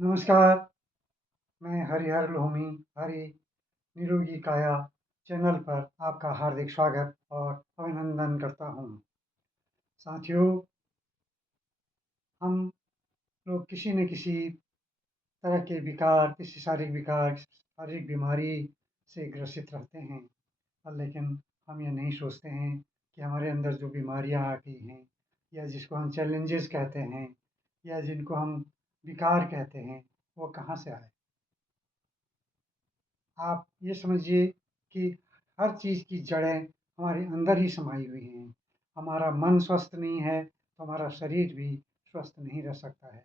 नमस्कार, मैं हरिहर लोहमी हरि निरोगी काया चैनल पर आपका हार्दिक स्वागत और अभिनंदन करता हूँ। साथियों, हम लोग किसी न किसी तरह के विकार, किसी शारीरिक विकार, शारीरिक बीमारी से ग्रसित रहते हैं और लेकिन हम ये नहीं सोचते हैं कि हमारे अंदर जो बीमारियाँ आ गई हैं या जिसको हम चैलेंजेस कहते हैं या जिनको हम विकार कहते हैं, वो कहाँ से आए। आप ये समझिए कि हर चीज़ की जड़ें हमारे अंदर ही समाई हुई हैं। हमारा मन स्वस्थ नहीं है, तो हमारा शरीर भी स्वस्थ नहीं रह सकता है।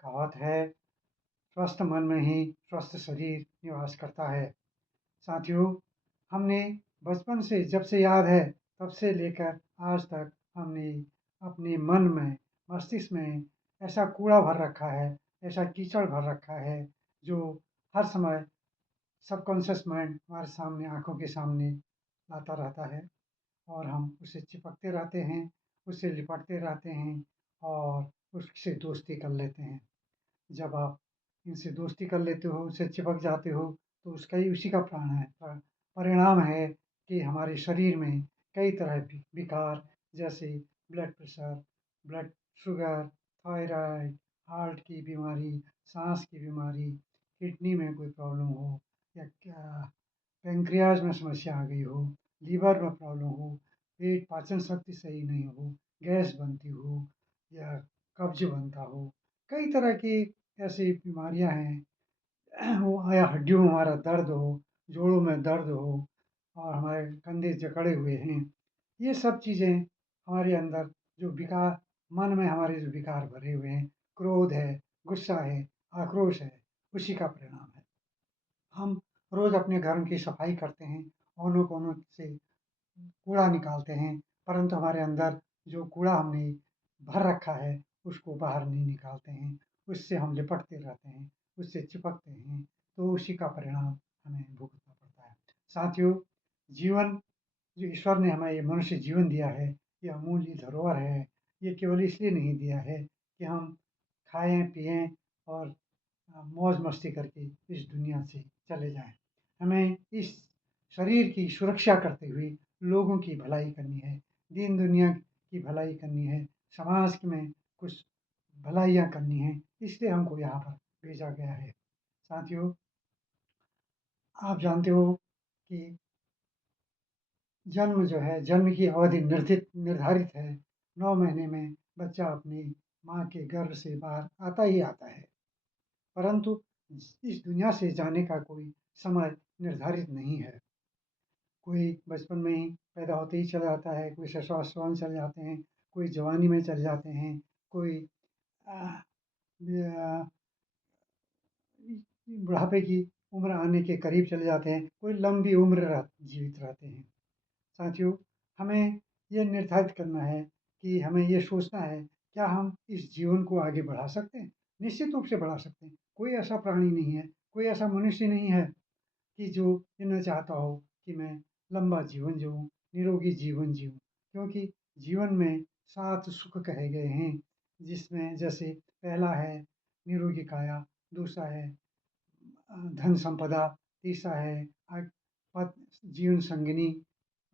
कहावत है, स्वस्थ मन में ही स्वस्थ शरीर निवास करता है। साथियों, हमने बचपन से जब से याद है, तब से लेकर आज तक हमने अपने मन में, मस्तिष्क में ऐसा कूड़ा भर रखा है, ऐसा कीचड़ भर रखा है, जो हर समय सबकॉन्शियस माइंड हमारे सामने, आँखों के सामने आता रहता है और हम उससे चिपकते रहते हैं, उससे लिपटते रहते हैं और उससे दोस्ती कर लेते हैं। जब आप इनसे दोस्ती कर लेते हो, उससे चिपक जाते हो, तो उसका ही उसी का प्राण है परिणाम है कि हमारे शरीर में कई तरह के विकार जैसे blood pressure, blood sugar, thyroid, heart की बीमारी, साँस की बीमारी, किडनी में कोई प्रॉब्लम हो या क्या पैंक्रियाज में समस्या आ गई हो, लीवर में प्रॉब्लम हो, पेट पाचन शक्ति सही नहीं हो, गैस बनती हो या कब्ज बनता हो, कई तरह की ऐसी बीमारियां हैं वो या हड्डियों में हमारा दर्द हो, जोड़ों में दर्द हो और हमारे कंधे जकड़े हुए हैं, ये सब चीज़ें हमारे अंदर जो विकार, मन में हमारे जो विकार भरे हुए हैं, क्रोध है, गुस्सा है, आक्रोश है, उसी का परिणाम है। हम रोज अपने घर की सफाई करते हैं, औनों-कोनों से कूड़ा निकालते हैं, परंतु हमारे अंदर जो कूड़ा हमने भर रखा है, उसको बाहर नहीं निकालते हैं। उससे हम लिपटते रहते हैं, उससे चिपकते हैं, तो उसी का परिणाम हमें भुगतना पड़ता है। साथियों, जीवन जो ईश्वर ने हमें ये मनुष्य जीवन दिया है, ये अमूल्य धरोहर है। ये केवल इसलिए नहीं दिया है कि हम खाएँ, पिएँ और मौज मस्ती करके इस दुनिया से चले जाएँ। हमें इस शरीर की सुरक्षा करते हुए लोगों की भलाई करनी है, दीन दुनिया की भलाई करनी है, समाज में कुछ भलाइयाँ करनी हैं, इसलिए हमको यहाँ पर भेजा गया है। साथियों, आप जानते हो कि जन्म जो है, जन्म की अवधि निर्धारित है। 9 महीने में बच्चा अपनी माँ के गर्भ से बाहर आता ही आता है। परंतु इस दुनिया से जाने का कोई समय निर्धारित नहीं है। कोई बचपन में ही पैदा होते ही चला जाता है, कोई ससुराल में चले जाते हैं, कोई जवानी में चले जाते हैं, कोई अ, य बुढ़ापे की उम्र आने के करीब चले जाते हैं, कोई लंबी उम्र जीवित रहते हैं। साथियों, हमें ये निर्धारित करना है कि हमें ये सोचना है, क्या हम इस जीवन को आगे बढ़ा सकते हैं? निश्चित रूप से बढ़ा सकते हैं। कोई ऐसा प्राणी नहीं है, कोई ऐसा मनुष्य नहीं है कि जो ये ना चाहता हो कि मैं लंबा जीवन जिऊँ, निरोगी जीवन जिऊँ। क्योंकि जीवन में 7 सुख कहे गए हैं, जिसमें जैसे पहला है निरोगी काया, दूसरा है धन संपदा, तीसरा है अ, पत जीवन संगिनी,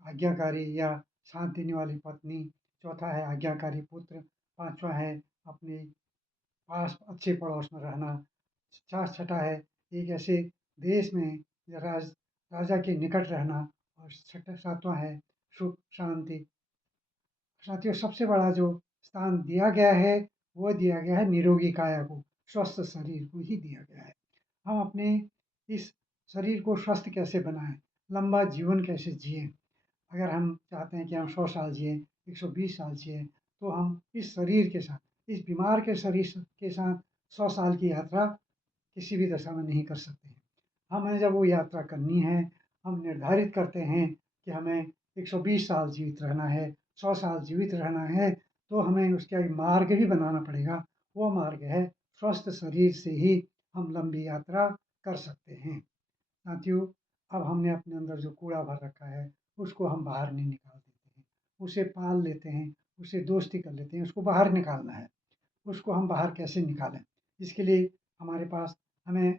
आज्ञाकारी या साथ देने वाली पत्नी, चौथा है आज्ञाकारी पुत्र, पाँचवाँ है अपने पास अच्छे पड़ोस में रहना, छठा है एक ऐसे देश में राजा के निकट रहना और छठा सातवां है सुख शांति। साथियों, सबसे बड़ा जो स्थान दिया गया है, वो दिया गया है निरोगी काया को, स्वस्थ शरीर को ही दिया गया है। हम अपने इस शरीर को स्वस्थ कैसे बनाएं, लंबा जीवन कैसे जिए। अगर हम चाहते हैं कि हम 100 साल जिए, 120 साल जिए, तो हम इस शरीर के साथ, इस बीमार के शरीर के साथ 100 साल की यात्रा किसी भी दशा में नहीं कर सकते हैं। हमें जब वो यात्रा करनी है, हम निर्धारित करते हैं कि हमें 120 साल जीवित रहना है, 100 साल जीवित रहना है, तो हमें उसका एक मार्ग भी बनाना पड़ेगा। वो मार्ग है स्वस्थ शरीर से ही हम लंबी यात्रा कर सकते हैं। साथियों, अब हमने अपने अंदर जो कूड़ा भर रखा है, उसको हम बाहर नहीं निकाल देते हैं। उसे पाल लेते हैं, उससे दोस्ती कर लेते हैं, उसको बाहर निकालना है। उसको हम बाहर कैसे निकालें? इसके लिए हमारे पास हमें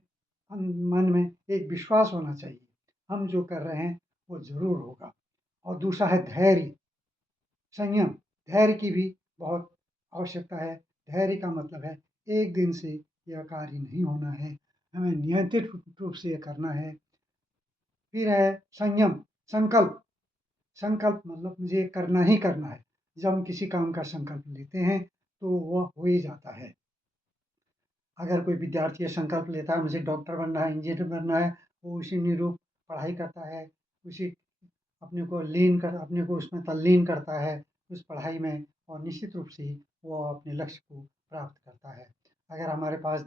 मन में एक विश्वास होना चाहिए, हम जो कर रहे हैं वो ज़रूर होगा। और दूसरा है धैर्य, संयम। धैर्य की भी बहुत आवश्यकता है। धैर्य का मतलब है एक दिन से यह कार्य नहीं होना है, हमें नियंत्रित रूप से ये करना है। फिर है संयम, संकल्प। संकल्प मतलब मुझे करना ही करना है। जब हम किसी काम का संकल्प लेते हैं तो वह हो ही जाता है। अगर कोई विद्यार्थी ये संकल्प लेता है मुझे डॉक्टर बनना है, इंजीनियर बनना है, वो उसी अनुरूप पढ़ाई करता है, उसी अपने को उसमें तल्लीन करता है उस पढ़ाई में, और निश्चित रूप से वो अपने लक्ष्य को प्राप्त करता है। अगर हमारे पास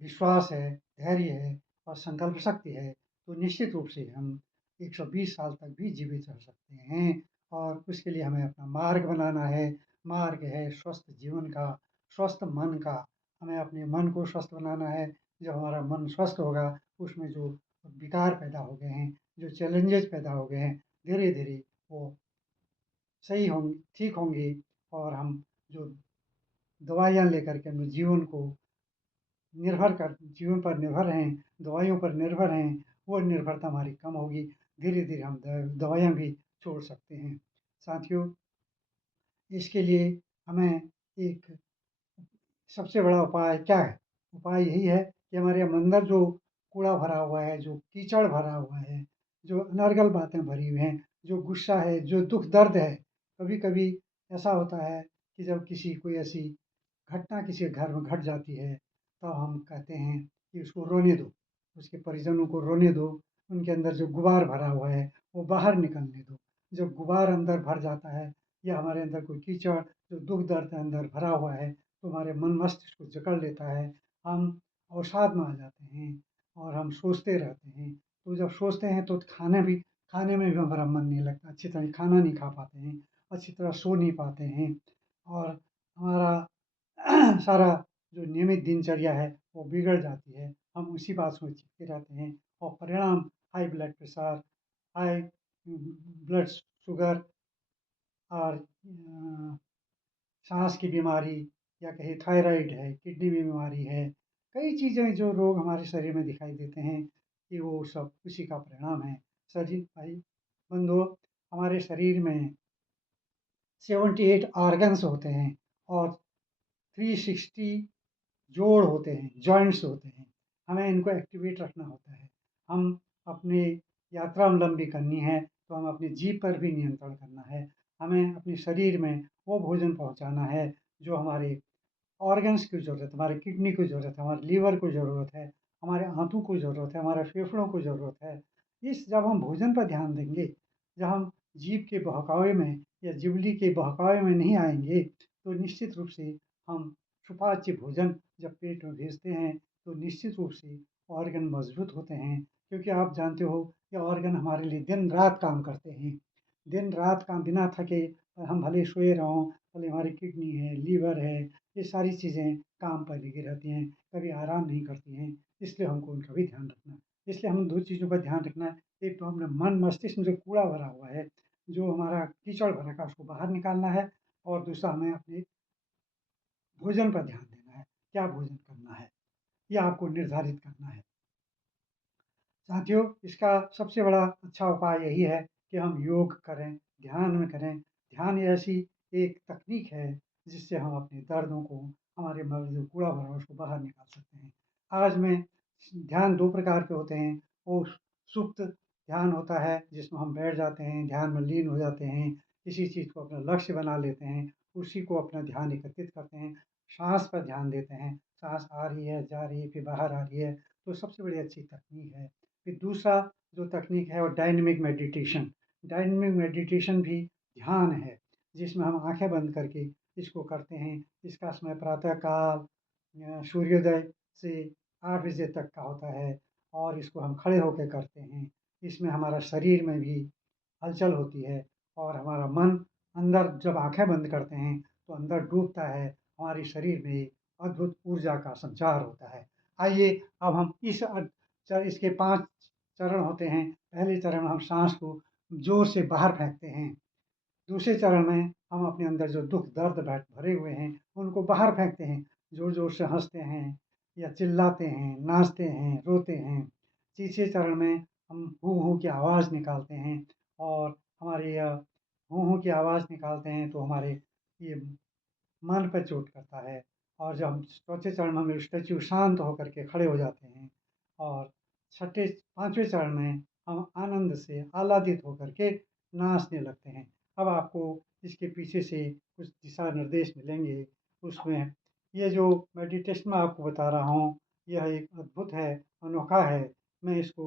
विश्वास है, धैर्य है और संकल्प शक्ति है तो निश्चित रूप से हम 120 साल तक भी जीवित रह सकते हैं। और उसके लिए हमें अपना मार्ग बनाना है। मार्ग है स्वस्थ जीवन का, स्वस्थ मन का। हमें अपने मन को स्वस्थ बनाना है। जब हमारा मन स्वस्थ होगा, उसमें जो विकार पैदा हो गए हैं, जो चैलेंजेस पैदा हो गए हैं, धीरे धीरे वो सही होंगे, ठीक होंगे। और हम जो दवाइयाँ लेकर के अपने जीवन पर निर्भर हैं, दवाइयों पर निर्भर हैं, वो निर्भरता हमारी कम होगी। धीरे धीरे हम दवाइयाँ भी छोड़ सकते हैं। साथियों, इसके लिए हमें एक सबसे बड़ा उपाय क्या है? उपाय यही है कि हमारे अंदर जो कूड़ा भरा हुआ है, जो कीचड़ भरा हुआ है, जो अनर्गल बातें भरी हुई हैं, जो गुस्सा है, जो दुःख दर्द है, कभी-कभी ऐसा होता है कि जब कोई ऐसी घटना किसी के घर में घट जाती है, तब हम कहते हैं कि उसको रोने दो, उसके परिजनों को रोने दो, उनके अंदर जो गुबार भरा हुआ है, वो बाहर निकलने दो। जब गुबार अंदर भर जाता है या हमारे अंदर कोई कीचड़, जो दुःख दर्द अंदर भरा हुआ है, तो हमारे मन मस्तिष्क को जकड़ लेता है। हम अवसाद में आ जाते हैं और हम सोचते रहते हैं। तो जब सोचते हैं तो खाने में भी हमारा मन नहीं लगता, अच्छी तरह खाना नहीं खा पाते हैं, अच्छी तरह सो नहीं पाते हैं, और हमारा सारा जो नियमित दिनचर्या है वो बिगड़ जाती है। हम उसी बात सोचते रहते हैं और परिणाम high blood pressure, high blood sugar और साँस की बीमारी, या कहीं थायराइड है, किडनी में बीमारी है, कई चीज़ें जो रोग हमारे शरीर में दिखाई देते हैं कि वो सब उसी का परिणाम है। सजीव भाई बंधुओं, हमारे शरीर में 78 ऑर्गन्स होते हैं और 360 जोड़ होते हैं, जॉइंट्स होते हैं। हमें इनको एक्टिवेट रखना होता है। हम अपनी यात्रा लंबी करनी है तो हम अपनी जीभ पर भी नियंत्रण करना है। हमें अपने शरीर में वो भोजन पहुँचाना है जो हमारे ऑर्गन्स की ज़रूरत है, हमारे किडनी को ज़रूरत है, हमारे लीवर को ज़रूरत है, हमारे आँतों को ज़रूरत है, हमारे फेफड़ों को ज़रूरत है। जब हम भोजन पर ध्यान देंगे, जब हम जीभ के बहकावे में या जिबली के बहकावे में नहीं आएँगे, तो निश्चित रूप से हम सुपाच्य भोजन जब पेट में भेजते हैं, तो निश्चित रूप से ऑर्गन मज़बूत होते हैं। क्योंकि आप जानते हो कि ऑर्गन हमारे लिए दिन-रात काम करते हैं। दिन-रात काम बिना थके हम भले सोए हों, भले हमारी किडनी है, लीवर है, ये सारी चीज़ें काम पर लगी रहती हैं, कभी आराम नहीं करती हैं, इसलिए हमको उनका भी ध्यान रखना है। इसलिए हम 2 चीज़ों का ध्यान रखना है, एक तो हमने मन मस्तिष्क में जो कूड़ा भरा हुआ है, जो हमारा कीचड़ भरा है उसको बाहर निकालना है, और दूसरा हमें अपने भोजन पर ध्यान देना है, क्या भोजन करना है, ये आपको निर्धारित करना है। साथियों, इसका सबसे बड़ा अच्छा उपाय यही है कि हम योग करें, ध्यान में करें। ध्यान ऐसी एक तकनीक है जिससे हम अपने दर्दों को, हमारे मन में जो कूड़ा भरा है उसको बाहर निकाल सकते हैं। आज में ध्यान 2 प्रकार के होते हैं। वो सुप्त ध्यान होता है जिसमें हम बैठ जाते हैं, ध्यान में लीन हो जाते हैं, किसी चीज़ को अपना लक्ष्य बना लेते हैं, उसी को अपना ध्यान एकत्रित करते हैं, साँस पर ध्यान देते हैं, साँस आ रही है, जा रही है, फिर बाहर आ रही है, तो सबसे बड़ी अच्छी तकनीक है। फिर दूसरा जो तकनीक है वो डायनेमिक मेडिटेशन। डायनेमिक मेडिटेशन भी ध्यान है, जिसमें हम आँखें बंद करके इसको करते हैं। इसका समय प्रातः काल सूर्योदय से 8 बजे तक का होता है, और इसको हम खड़े होके करते हैं। इसमें हमारा शरीर में भी हलचल होती है, और हमारा मन अंदर जब आँखें बंद करते हैं तो अंदर डूबता है, हमारे शरीर में एक अद्भुत ऊर्जा का संचार होता है। आइए अब हम इसके 5 चरण होते हैं। पहले चरण में हम साँस को ज़ोर से बाहर फेंकते हैं। दूसरे चरण में हम अपने अंदर जो दुःख दर्द भरे हुए हैं, उनको बाहर फेंकते हैं। ज़ोर-ज़ोर से हँसते हैं, या चिल्लाते हैं, नाचते हैं, रोते हैं। तीसरे चरण में हम हू हू की आवाज़ निकालते हैं और हमारी यह हू हू की आवाज़ निकालते हैं तो हमारे ये मन पे चोट करता है और जब हम चौथे चरण में हम स्टैच्यू शांत होकर के खड़े हो जाते हैं और छठे 5वें चरण में हम आनंद से आह्लादित होकर के नाचने लगते हैं। अब आपको इसके पीछे से कुछ दिशा निर्देश मिलेंगे, उसमें ये जो मेडिटेशन मैं आपको बता रहा हूँ, यह एक अद्भुत है, अनोखा है। मैं इसको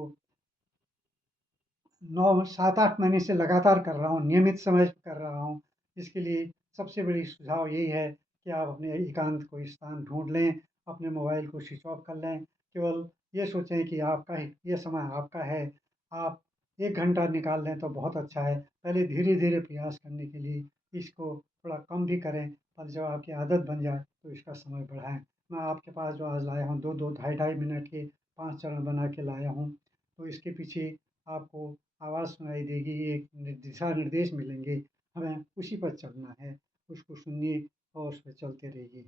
9 7-8 महीने से लगातार कर रहा हूँ, नियमित समय पे कर रहा हूँ। इसके लिए सबसे बड़ी सुझाव यही है कि आप अपने एकांत कोई स्थान ढूँढ लें, अपने मोबाइल को स्विच ऑफ कर लें। केवल ये सोचें कि आपका ही ये समय आपका है। आप 1 घंटा निकाल लें तो बहुत अच्छा है। पहले धीरे-धीरे प्रयास करने के लिए इसको थोड़ा कम भी करें, पर जब आपकी आदत बन जाए तो इसका समय बढ़ाएँ। मैं आपके पास जो आज लाया हूँ 2-2 ढाई-ढाई मिनट के 5 चरण बना के लाया हूँ। तो इसके पीछे आपको आवाज़ सुनाई देगी, एक दिशा निर्देश मिलेंगे, हमें उसी पर चलना है, उसको सुनिए और उस पे चलते रहिए।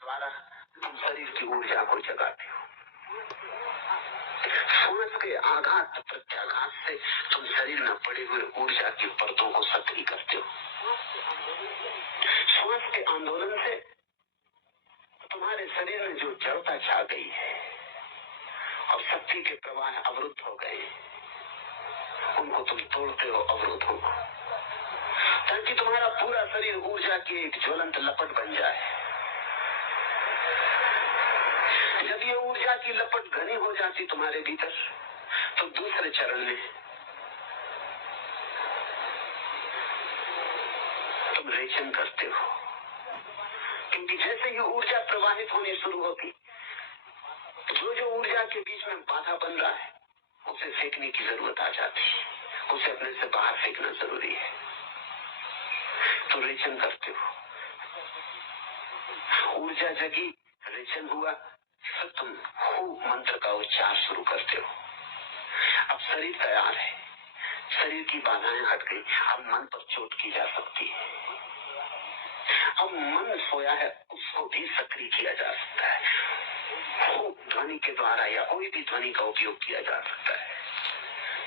द्वारा तुम शरीर की ऊर्जा को जगाते हो। सांस के आघात प्रत्याघात से तुम शरीर में पड़े हुए ऊर्जा की परतों को सक्रिय करते हो। सांस के आंदोलन से तुम्हारे शरीर में जो जड़ता छा गई है और शक्ति के प्रवाह अवरुद्ध हो गए, उनको तुम तोड़ते हो अवरोधों को, ताकि तुम्हारा पूरा शरीर ऊर्जा की एक ज्वलंत लपट बन जाए। जब ये ऊर्जा की लपट घनी हो जाती तुम्हारे भीतर, तो दूसरे चरण में तुम रेचन करते हो, क्योंकि जैसे ही ऊर्जा प्रवाहित होनी शुरू होती, जो जो ऊर्जा के बीच में बाधा बन रहा है उसे फेंकने की जरूरत आ जाती है, उसे अपने से बाहर फेंकना जरूरी है। तो रेचन करते हो, ऊर्जा जगी, रेचन हुआ, फिर तुम हू मंत्र का उच्चार शुरू करते हो। अब शरीर तैयार है, शरीर की बाधाएं हट गई, अब मन पर चोट की जा सकती है। अब मन सोया है, उसको भी सक्रिय किया जा सकता है। हू ध्वनि के द्वारा या कोई भी ध्वनि का उपयोग किया जा सकता है।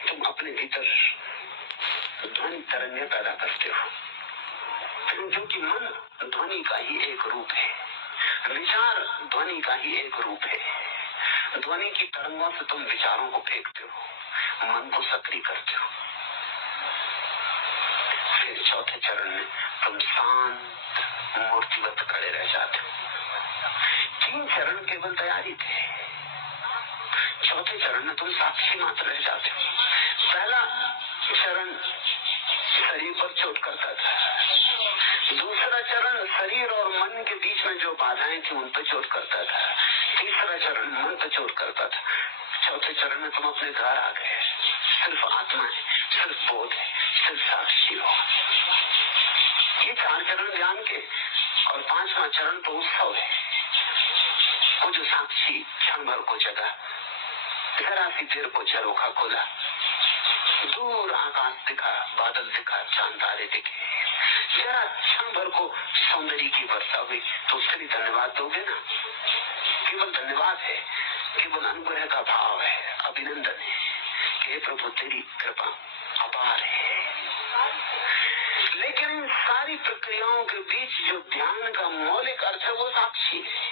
तुम अपने भीतर ध्वनि तरंगें पैदा करते हो, क्योंकि मन ध्वनि का ही एक रूप है, विचार ध्वनि का ही एक रूप है। ध्वनि की तरंगों से तुम विचारों को फेंकते हो, मन को सक्रिय करते हो। फिर चौथे चरण में तुम शांत मूर्तिवत खड़े रह जाते हो। 3 चरण केवल तैयारी थे, चौथे चरण में तुम साक्षी मात्र रह जाते हो। पहला चरण शरीर पर चोट करता था, दूसरा चरण शरीर और मन के बीच में जो बाधाएं थी उन पर चोट करता था, तीसरा चरण मन पर चोट करता था, चौथे चरण में तुम अपने घर आ गए। सिर्फ आत्मा है, सिर्फ बोध है, सिर्फ साक्षी हो। ये 4 चरण ज्ञान के, और 5वां चरण तो उत्सव है। वो जो साक्षी क्षण भर को जगा, जरा सी देर को झरोखा खोला, दूर आकाश दिखा, बादल दिखा, चांद तारे दिखे, जरा क्षण भर को सौंदर्य की वर्षा हुई, तो उसके लिए धन्यवाद दोगे ना? केवल धन्यवाद है, केवल अनुग्रह का भाव है, अभिनंदन है कि हे प्रभु तेरी कृपा अपार है। लेकिन इन सारी प्रक्रियाओं के बीच जो ध्यान का मौलिक अर्थ है वो साक्षी है।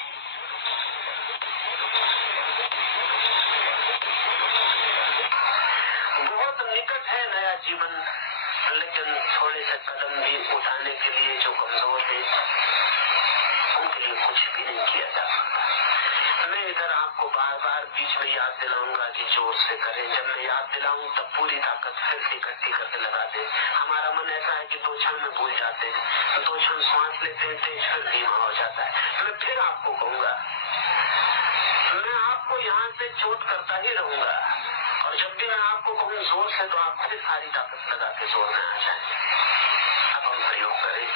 बहुत निकट है नया जीवन, लेकिन थोड़े से कदम भी उठाने के लिए जो कमजोर है उनके लिए कुछ भी नहीं किया जा सकता। मैं इधर आपको बार बार बीच में याद दिलाऊंगा कि जोर से करें। जब मैं याद दिलाऊं तब पूरी ताकत फिर से इकट्ठी करके लगा दे। हमारा मन ऐसा है कि 2 क्षण में भूल जाते हैं, 2 क्षण सांस लेते हैं, तेज फिर धीमा हो जाता है। मैं फिर आपको कहूंगा, मैं आपको यहाँ से चोट करता ही रहूंगा, और जब भी मैं आपको कहूँ जोर से, तो आप फिर सारी ताकत लगा के जोर में आ जाए। अब हम प्रयोग करें,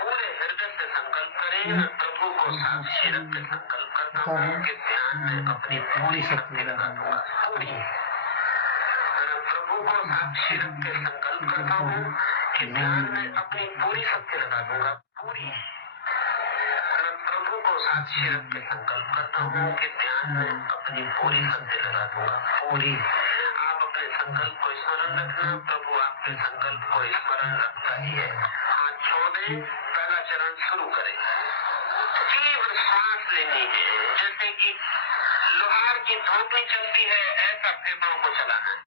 पूरे हृदय से संकल्प करें, मैं प्रभु को साक्षी रख के संकल्प करता हूँ कि ध्यान में अपनी पूरी शक्ति लगाऊंगा। पूरी मैं प्रभु को साक्षी रख के संकल्प करता हूँ कि ध्यान में अपनी पूरी शक्ति लगा दूंगा, पूरी। मैं प्रभु को साक्षी रख के संकल्प करता हूँ कि ध्यान में अपनी पूरी शक्ति लगा दूंगा, पूरी। आप अपने संकल्प को स्मरण रखना, प्रभु आपके संकल्प को स्मरण रखता ही है। हाथ छोड़ दें, पहला चरण शुरू करें। तीव्र सांस लेनी है, जैसे कि लोहार की धोपनी चलती है, ऐसा फेफड़ों को चलाना है।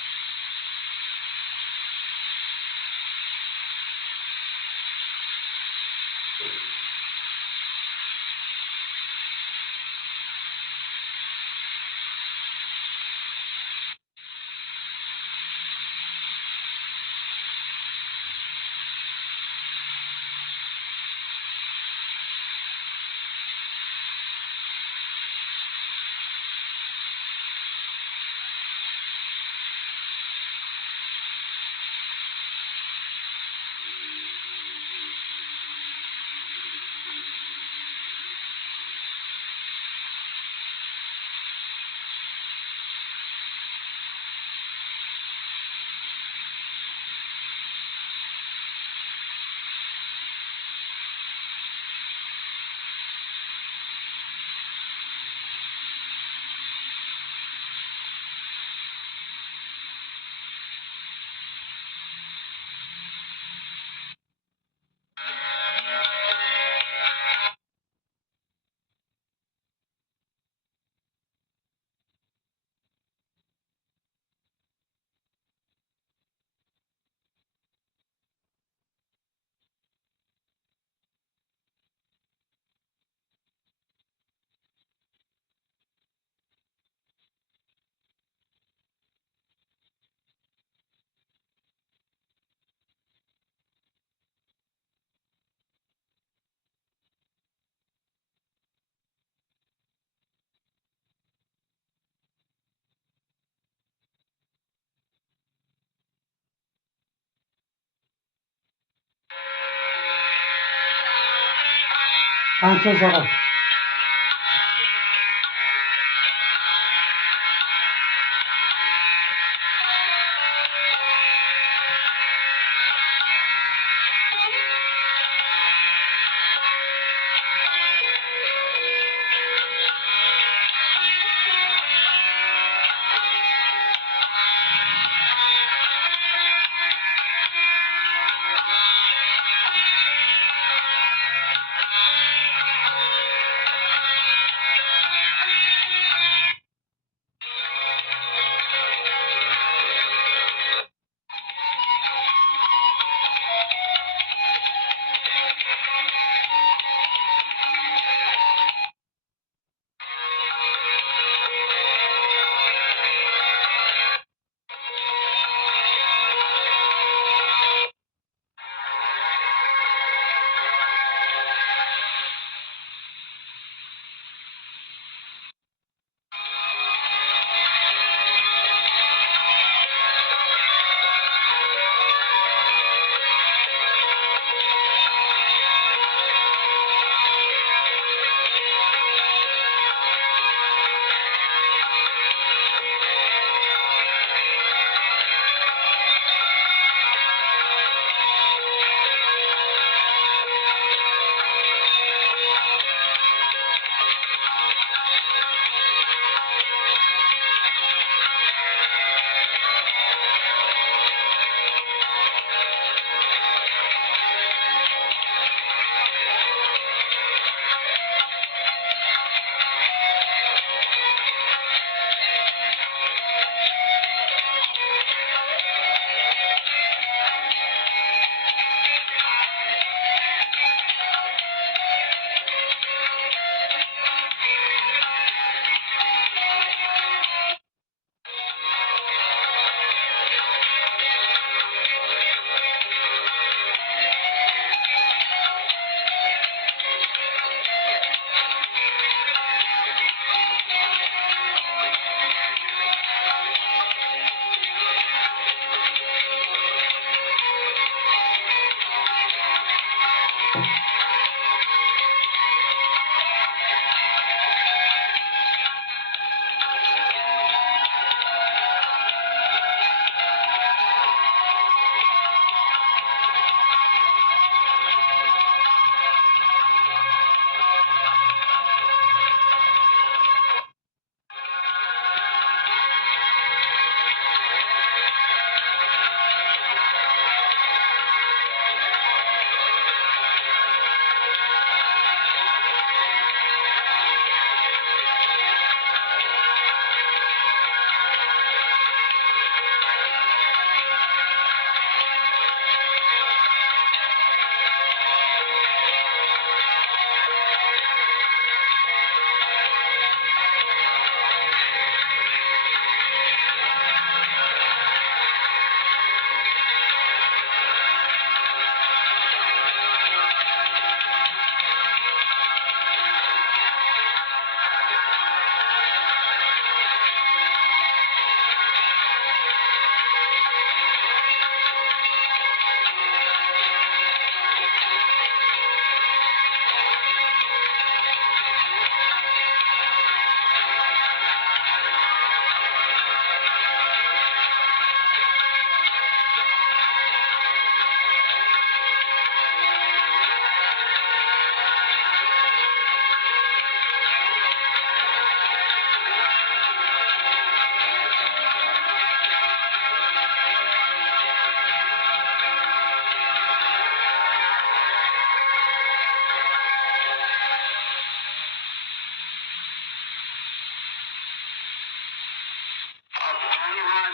500 जरा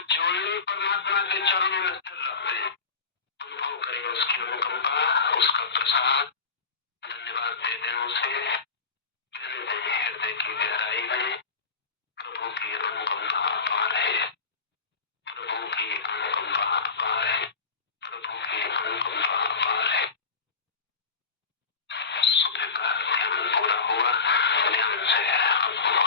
जोड़ने परमात्मा के चरणों